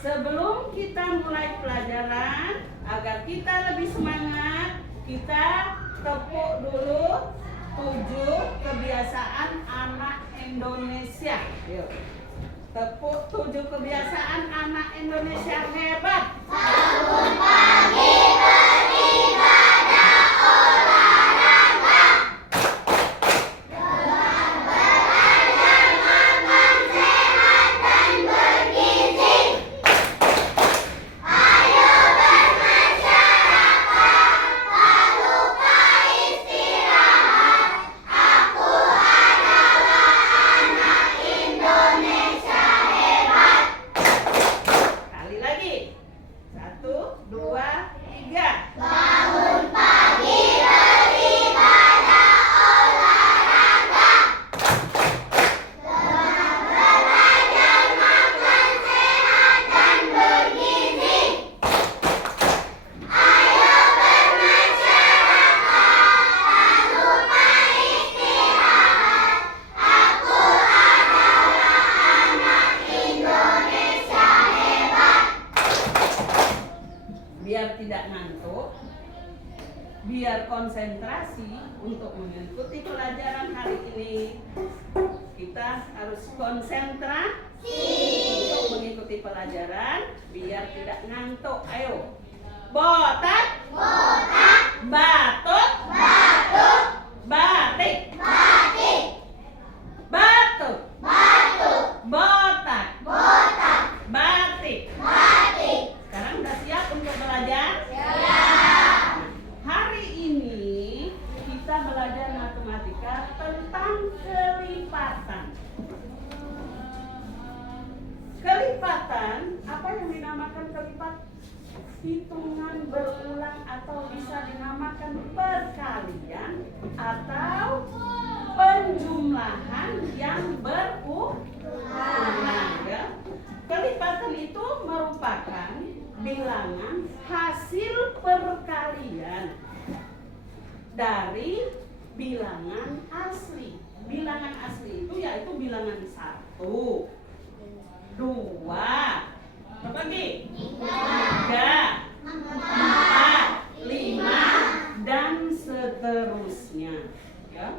Sebelum kita mulai pelajaran, agar kita lebih semangat, kita tepuk dulu 7 kebiasaan anak Indonesia. Yuk. Tepuk 7 kebiasaan anak Indonesia hebat. Bangun pagi, beribadah, olahraga. Dengan belajar makan sehat dan bergizi. Ayo bermasyarakat, tak lupa istirahat. Aku adalah anak Indonesia hebat. Kali lagi. 1, 2, 3. Bangun pagi, beribadah, olahraga. Dengan belajar makan sehat dan bergizi. Ayo bermasyarakat, tak lupa istirahat. Aku adalah anak Indonesia hebat. Biar tidak ngantuk, biar konsentrasi untuk mengikuti pelajaran hari ini, kita harus konsentrasi untuk mengikuti pelajaran biar tidak ngantuk. Ayo, botak, Botak, batuk, batuk, batik, batik, batuk, batuk, botak, botak, batik. batik. Sekarang udah siap untuk belajar? Ya. Hari ini kita belajar matematika tentang kelipatan. Kelipatan, apa yang dinamakan kelipat? Hitungan berulang atau bisa dinamakan perkalian atau penjumlahan yang berulang. Ya. Kelipatan itu merupakan bilangan hasil perkalian dari bilangan asli. Bilangan asli itu yaitu bilangan 1, 2, berapa lagi? 3, 4, 5, dan seterusnya. Ya,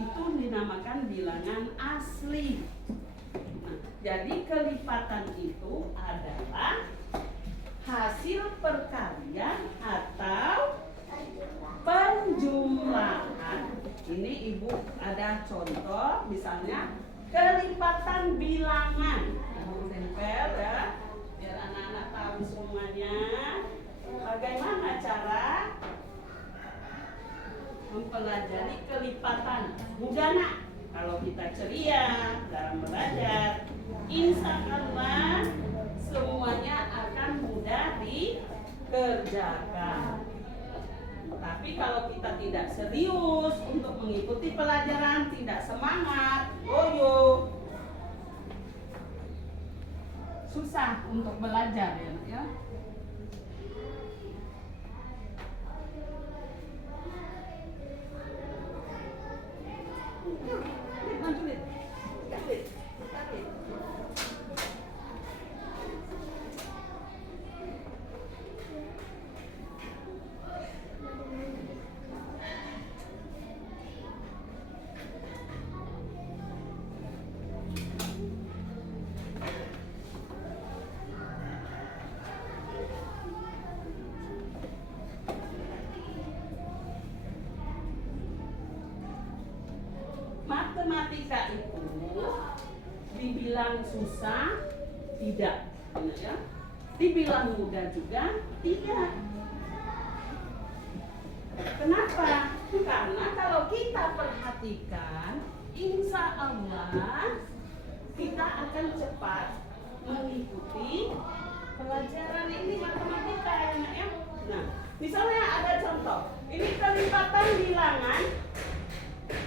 itu dinamakan bilangan asli. Nah, jadi kelipatan itu adalah hasil perkalian atau penjumlahan. Ini ibu ada contoh, misalnya kelipatan bilangan. Ibu tempel ya, biar anak-anak tahu semuanya. Bagaimana cara mempelajari kelipatan? Mudah nak, kalau kita ceria dalam belajar, insya Allah semuanya akan mudah dikerjakan. Tapi kalau kita tidak serius untuk mengikuti pelajaran, tidak semangat, goyo, susah untuk belajar ya, nak, ya. Maju, Lid. Lid. Lid. Matematika itu dibilang susah tidak, benar ya? Dibilang mudah juga tidak. Kenapa? Karena kalau kita perhatikan, insya Allah kita akan cepat mengikuti pelajaran ini matematika ya, nak, ya. Nah, misalnya ada contoh, ini kelipatan bilangan.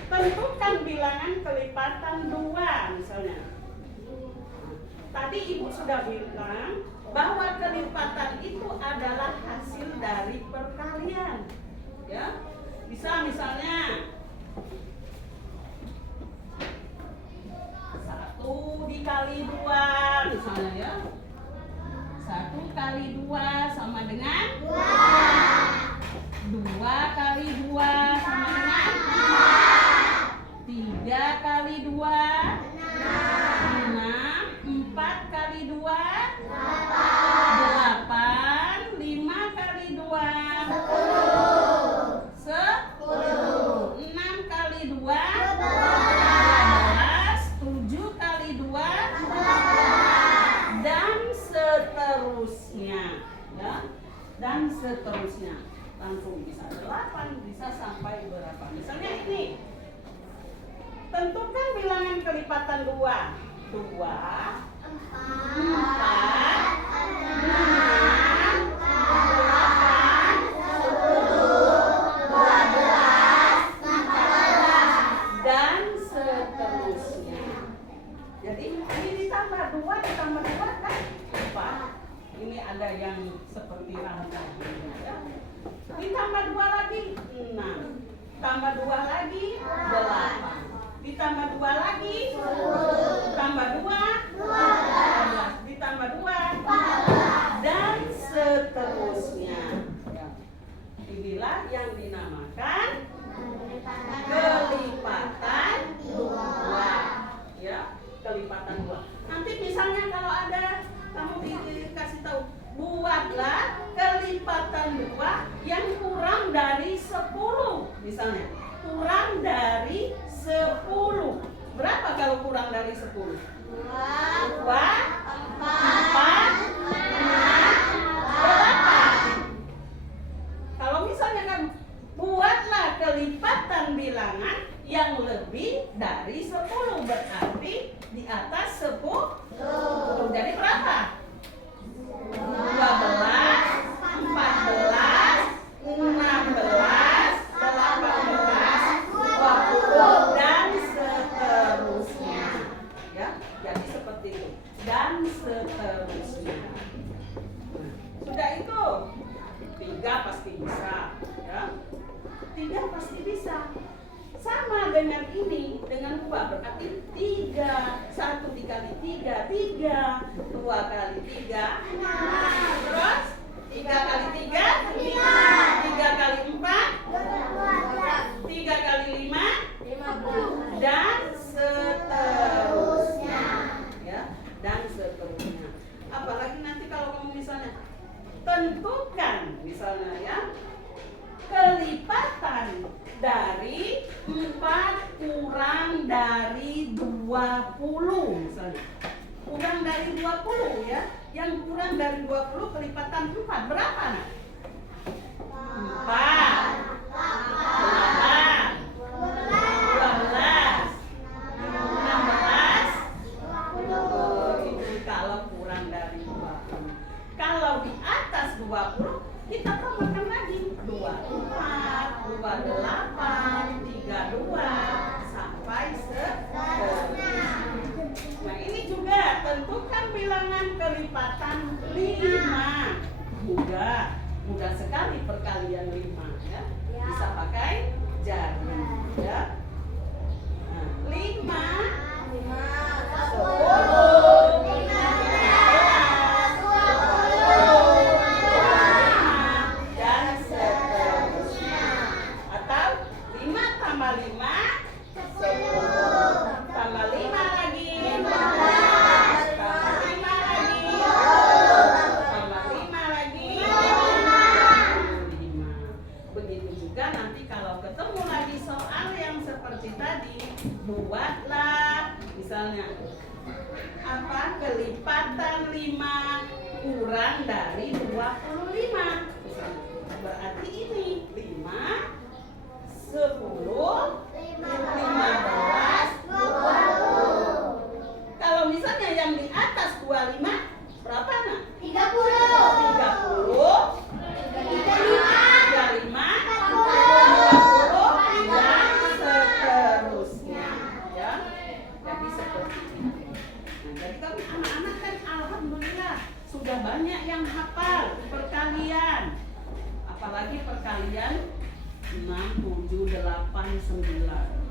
Tentukan bilangan kelipatan 2 misalnya. Tadi ibu sudah bilang bahwa kelipatan itu adalah hasil dari perkalian. Ya. Bisa misalnya 1 dikali 2 misalnya ya. kali 2 sama dengan 2 2 kali 2 sama dengan 3 kali 2 6 4 kali 2 8 5 kali 2 10 6 kali 2 12 7 kali 2 dan seterusnya ya, dan seterusnya. Langsung bisa 8, bisa sampai berapa. Misalnya ini, tentukan bilangan kelipatan 2 4 dan seterusnya. Jadi ini ditambah 2 kan 4. Ini ada yang seperti rangkaian ya. Ditambah 2 lagi 6. Tambah 2 lagi 8. Ditambah 2 lagi 10. Tambah 2 12. Ditambah 2 dan seterusnya. Ya. Inilah yang dinamakan kelipatan 2. Ya, kelipatan 2. Nanti misalnya kalau ada kamu dikasih tahu, buatlah kelipatan 2 yang kurang dari 10. Misalnya, kurang dari 10. Berapa kalau kurang dari 10? 2 4 5 8. Kalau misalnya kan buatlah kelipatan bilangan yang lebih dari 10, berarti di atas 10. Jadi berapa? 12, 14, 16, 18, 20 dan seterusnya. Ya, jadi seperti itu. Dan seterusnya. Sudah itu. 3 pasti bisa, ya. 3 pasti bisa. Sama dengan ini, dengan 2 berarti 3. 1 dikali 3, 3. 2 kali 3, 6. Terus 3 kali 3, 3 kali 4, 3 kali 5, 50. Dan seterusnya. Ya, dan seterusnya. Apalagi nanti kalau kamu misalnya tentukan misalnya ya, kelipatan dari 4 kurang dari 20 misalnya. Kurang dari 20 ya. Yang kurang dari 20 kelipatan 4 berapa nak? 4 8 12 16 itu kalau kurang dari 20. Kalau di atas 20 kita tambahkan lagi 24, 28, 32 sampai seterusnya. Nah ini juga tentukan bilangan kelipatan 5. Mudah sekali perkalian 5 ya. Bisa pakai jari ya. Nah, 5 10 dan seterusnya. Atau 5 tambah 5 10 tambah 5 lagi 15 tambah 5 lagi 20 tambah 5 lagi 25. Begitu juga nanti kalau ketemu lagi soal yang seperti tadi, buatlah misalnya apa, kelipatan 5 kurang dari 25. Berarti ini 5 10 15 20. Kalau misalnya yang di atas 25 berapa nak? 30 35 40 dan seterusnya ya. Jadi seperti ini. Nah, jadi kami anak-anak kan alhamdulillah sudah banyak yang hafal perkalian. Apalagi perkalian 6, 7, 8, 9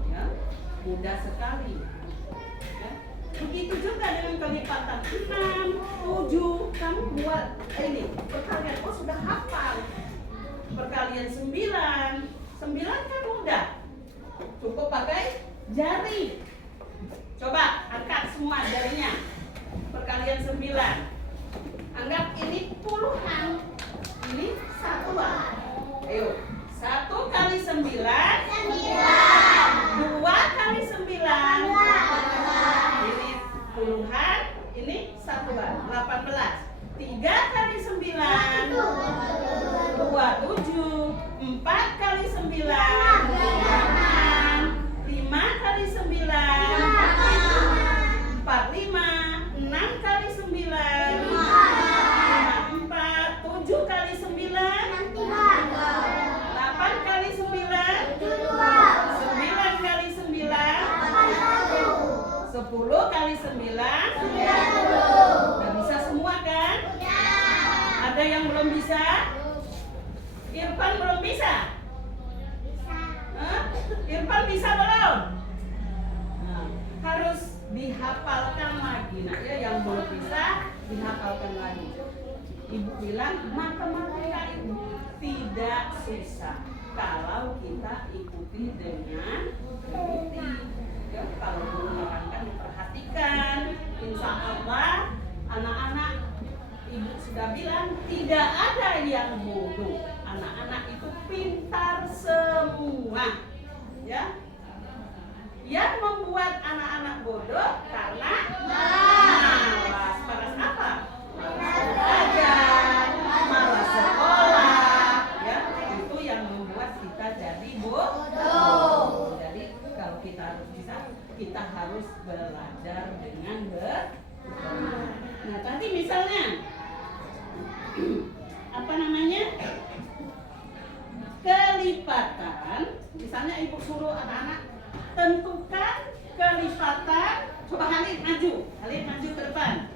ya. Mudah sekali ya. Begitu juga dengan kelipatan 6, 7. Kamu membuat ini perkalian. Oh, sudah hafal perkalian 9. 9 kan mudah, cukup pakai jari. Coba angkat semua jarinya. Perkalian 9. Anggap ini puluhan, ini satuan. Ayo, 1 kali 9, 2 kali 9, ini puluhan, ini satuan, 18. 3 kali 9, 27. 4 kali 9, 5 kali 9, 45. 6 kali 9, 54. 7 kali 9, 8 kali 9, 9 kali 9, 10 kali 9. Udah bisa semua kan? Ada yang belum bisa? Irfan belum bisa? Irfan bisa belum? Nah, harus dihafalkan lagi. Nah, ya yang belum bisa dihafalkan lagi. Ibu bilang matematika itu tidak susah kalau kita ikuti dengan teliti. Ya, kalau guru menerangkan diperhatikan, insya Allah anak-anak, ibu sudah bilang tidak ada yang bodoh. Anak-anak itu pintar semua, ya. Yang membuat anak-anak bodoh karena malas. Malas apa? Malas belajar, malas sekolah, ya. Itu yang membuat kita jadi bodoh. Jadi kalau kita harus bisa, kita harus belajar dengan benar. Nah, tadi misalnya apa namanya? Kelipatan. Misalnya ibu suruh anak-anak tentukan kelipatan. Coba Khalid maju ke depan.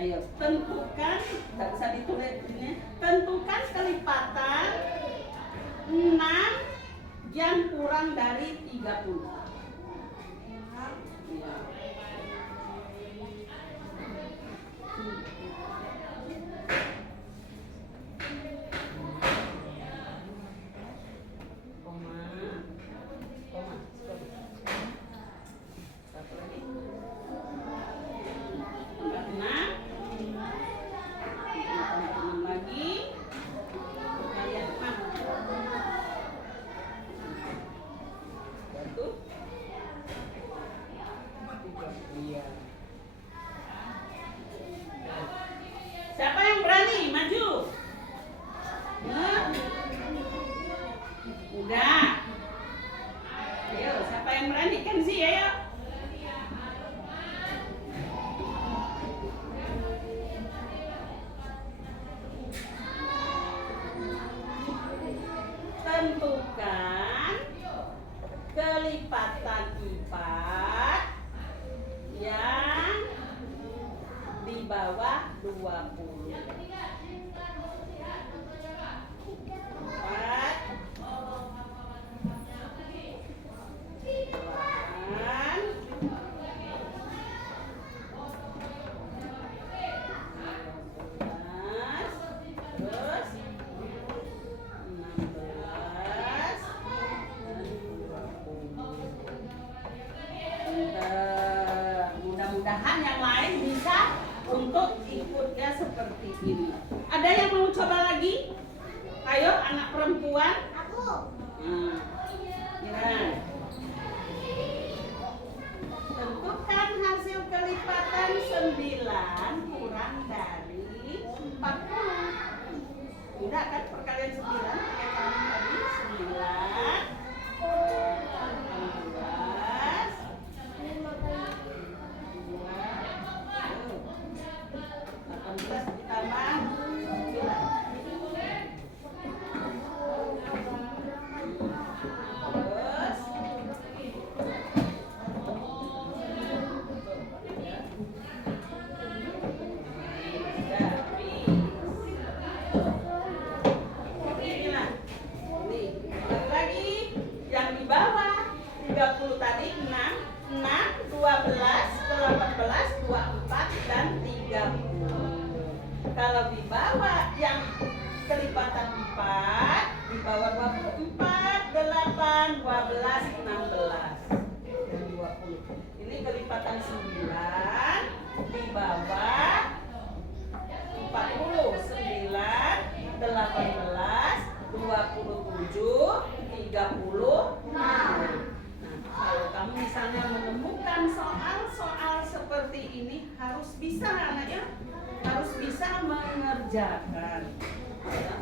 Ayo, tentukan, nggak bisa ditulis ini. Tentukan kelipatan 6 yang kurang dari 30. Ya. Siapa yang berani maju? Udah. Ayo, siapa yang berani? Kenzi, ayo. Tentukan kelipatan 4 yang di bawah 20. 4, mudah-mudahan yang lain bisa untuk ikutnya seperti ini. Ada yang mau coba lagi? Ayo, anak perempuan. Aku. Nah, tentukan hasil kelipatan 9 kurang dari 40. Udah kan perkalian 9 pakai tangan tadi. 9 16 2 30 tadi 6, 12, 18, 24, dan 30. Kalau di bawah yang kelipatan 4, di bawah 24, 8, 12, 16, dan 20. Ini kelipatan 9, di bawah 40, 9, 18, 27, 30. Nah, kalau kamu misalnya menemukan soal-soal seperti ini harus bisa anaknya, harus bisa mengerjakan. Ya.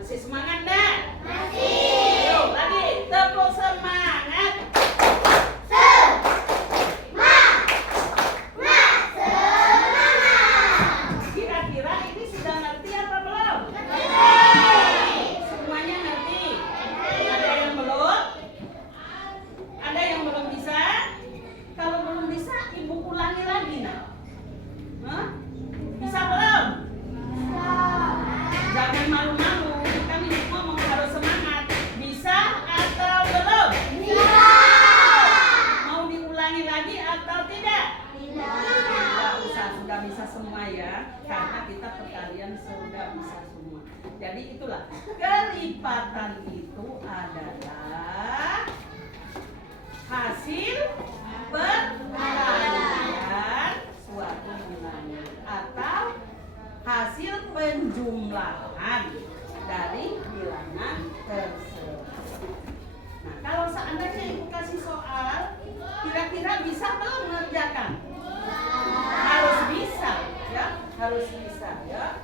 Masih semangat enggak? Masih. Yuk lagi, tepuk semangat. Kira-kira ini sudah ngerti apa belum? Semuanya ngerti? Ada yang belum? Ada yang belum bisa? Kalau belum bisa, ibu ulangi lagi nak. Hah? Bisa belum? Jangan malu-malu, kan ibu ngomong harus semangat. Bisa atau belum? Mau diulangi lagi atau tidak? Tidak usah, sudah bisa semua ya. Karena kita perkalian sudah bisa semua. Jadi itulah, kelipatan itu adalah hasil perkalian suatu bilangan atau hasil penjumlahan dari bilangan tersebut. Nah, kalau seandainya ibu kasih soal, kira-kira bisa belum mengerjakan? Harus bisa, ya, harus bisa, ya.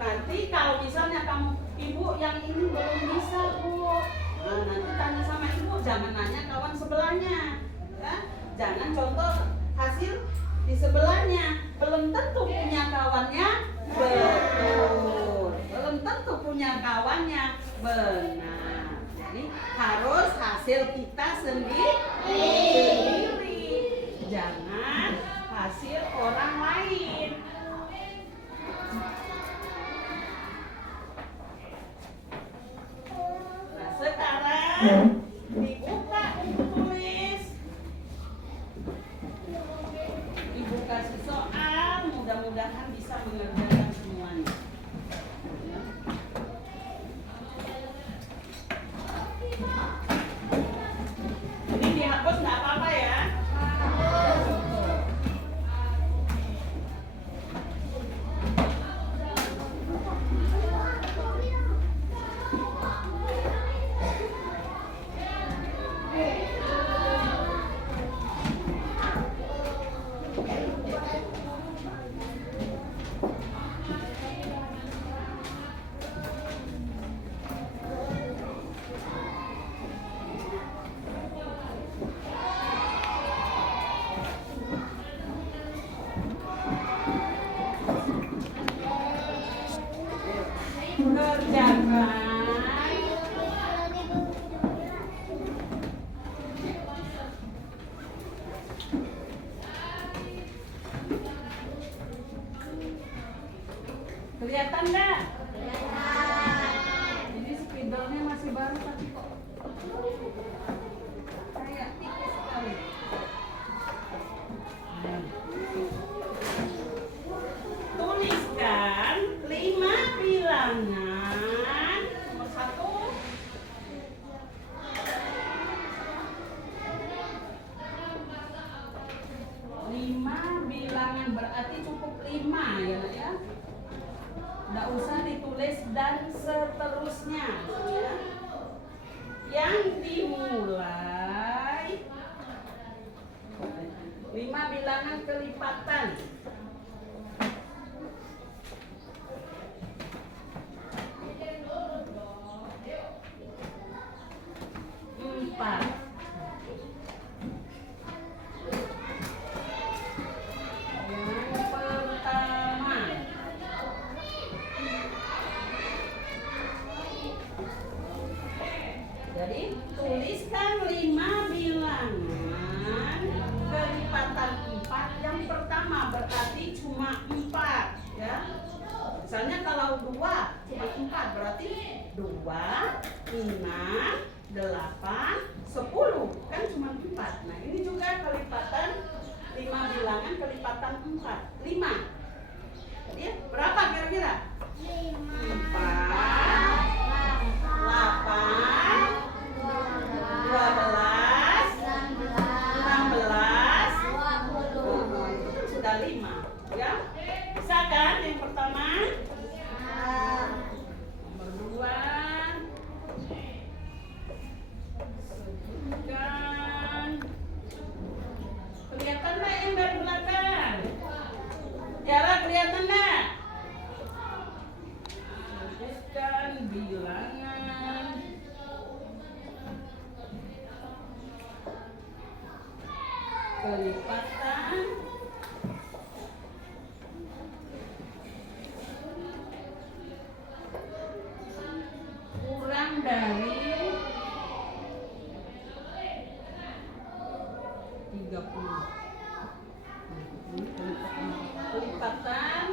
Nanti kalau misalnya kamu, ibu yang ini belum bisa bu, nah, nanti tanya sama ibu, jangan nanya kawan sebelahnya, ya. Jangan contoh hasil di sebelahnya, belum tentu punya kawannya betul, belum tentu punya kawannya benar. Jadi harus hasil kita sendiri, jangan hasil orang lain. Nah, sekarang dibuka buku tulis. Ibu kasih soal, mudah-mudahan bisa mengerjakan semuanya. Ya. Ini dihapus nggak apa-apa ya? Kelihatan nggak? Ini spidolnya masih baru tapi kok kayak tipis sekali. Tuliskan 5 bilangan. Nomor 1. Bilangan berarti cukup 5 ya nak ya. Nggak usah ditulis dan seterusnya ya. Yang dimulai 5 bilangan kelipatan. Jadi tuliskan 5 bilangan kelipatan 4. Yang pertama berarti cuma 4 ya. Misalnya kalau 2 cuma 4 berarti 2, 6, 8, 10. kelipatan kurang dari 30. Kelipatan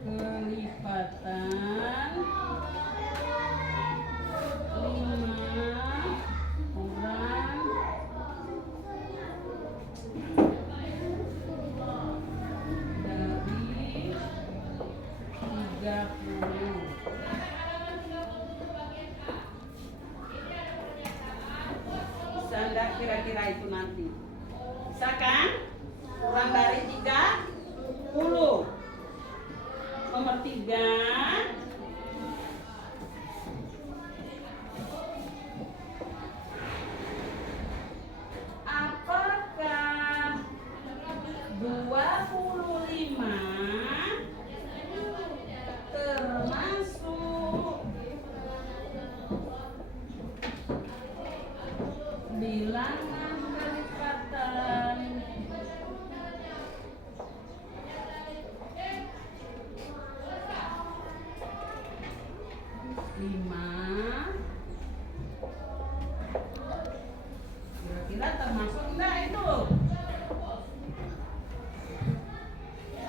kelipatan 5 kurang dari 30. Bisa enggak kira-kira itu nanti? Bisa kan? Kurang dari 30. Nomor 3. Apakah 25 termasuk bilangan kelipatan? Kira-kira termasuk enggak itu?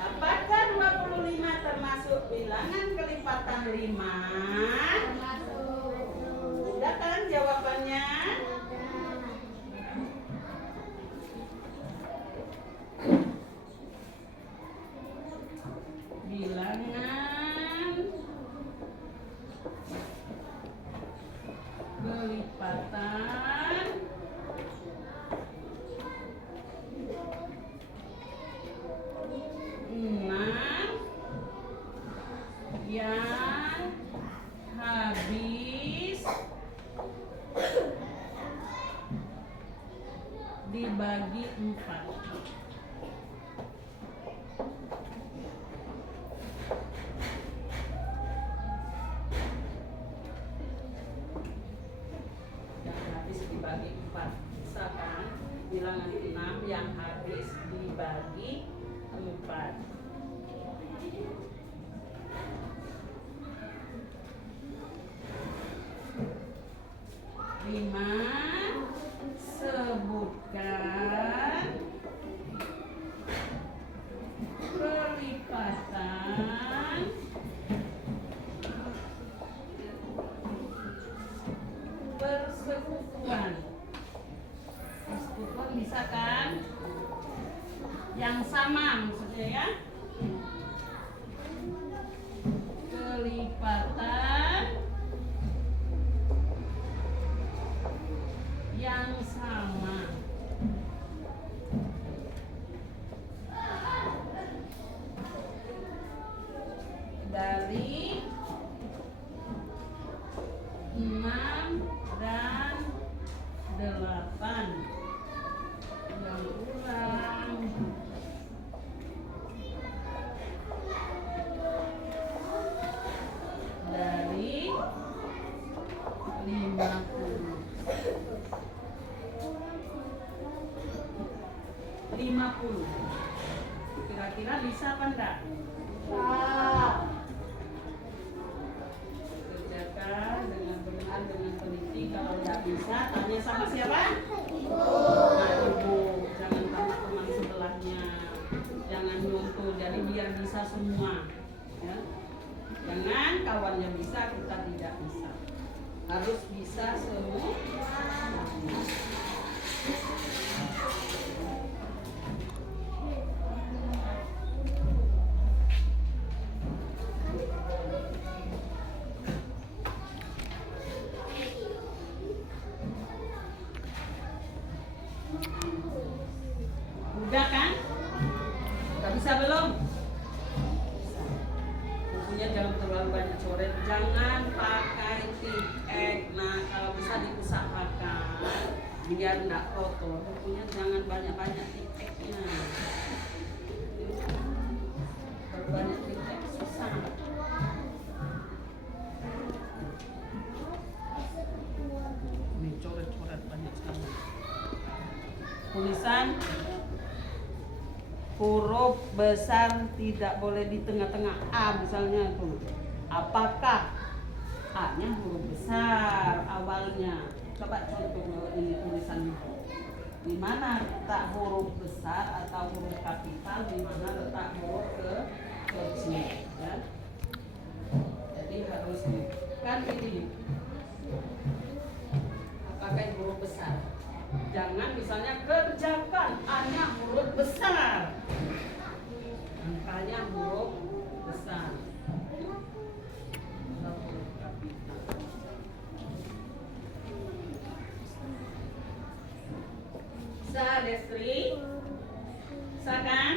Apakah 25 termasuk bilangan kelipatan 5? Udah kan jawabannya? Bilangan kelipatan 6 yang habis dibagi 4. Dibagi 4, bisa kan? Bilangan 6 yang habis dibagi 4. Lima, sebutkan kelipatan persekutuan. Persekutuan bisa kan? Yang sama maksudnya ya. Kelipatan yang sama. Dari 6 dan 8 yang kurang dari 50. Kira-kira bisa apa enggak? Kerjakan dengan benar, dengan teliti. Kalau enggak bisa, tanya sama siapa? Nah, ibu. Jangan tanya teman sebelahnya. Jangan nyontoh. Jadi biar bisa semua. Ya. Jangan kawannya bisa, kita tidak bisa. Harus bisa semua. Udah kan? Udah bisa belum? Bukunya jangan terlalu banyak coret. Jangan pakai tik. Nah, kalau bisa diusahakan biar nggak kotor. Bukunya jangan banyak-banyak tik-tiknya. Banyak tik susah. misalkan huruf besar tidak boleh di tengah-tengah. A misalnya itu. Apakah A-nya huruf besar awalnya? Coba contoh ini tulisannya. Di mana letak huruf besar atau huruf kapital, di mana letak huruf kecil, ya. Jadi harus kan ini. Apakah huruf besar? Jangan misalnya kerjakan, A-nya huruf besar. Angkanya huruf besar. Sa Destri, sa kan?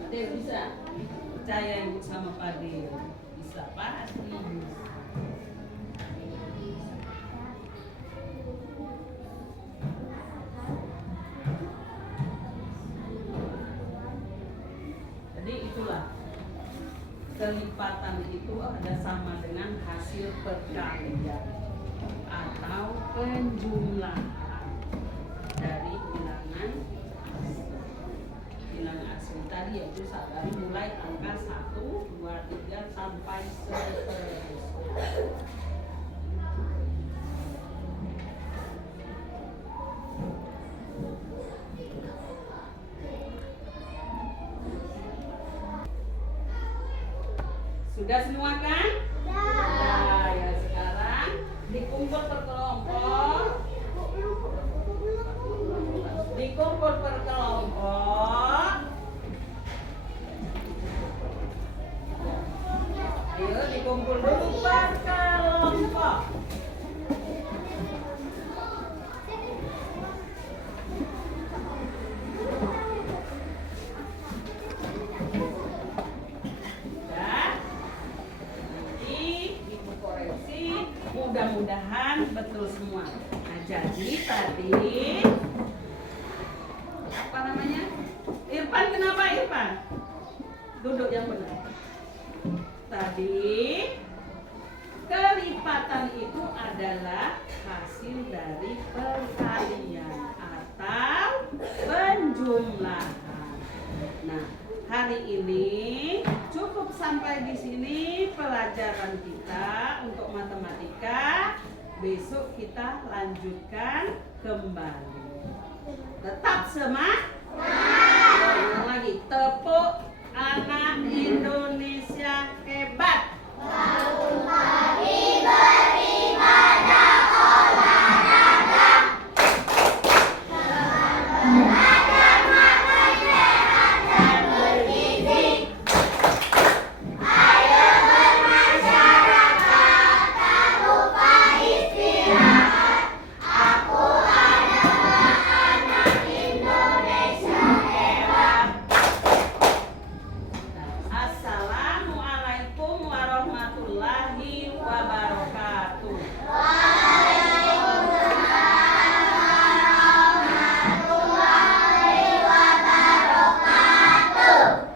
Adel bisa, percaya ibu sama Pak Adel. Bisa pasti. Jadi itulah. Kelipatan itu ada sama dengan hasil perkalian atau penjumlahan dari bilangan asli tadi, yaitu dari mulai angka 1, 2, 3 sampai seterusnya. Sudah semua kan? Sudah. Ya, sekarang dikumpul per kelompok. Dikumpul per kelompok. Ayo dikumpul dulu per kelompok. Mudah-mudahan betul semua. Nah, jadi tadi apa namanya? Irfan, kenapa Irfan? Duduk yang benar. Tadi kelipatan itu adalah hasil dari perkalian atau penjumlahan. Nah, hari ini cukup sampai di sini pelajaran kita untuk matematika. Besok kita lanjutkan kembali. Tetap semangat. Ulang lagi. Tepuk anak Indonesia.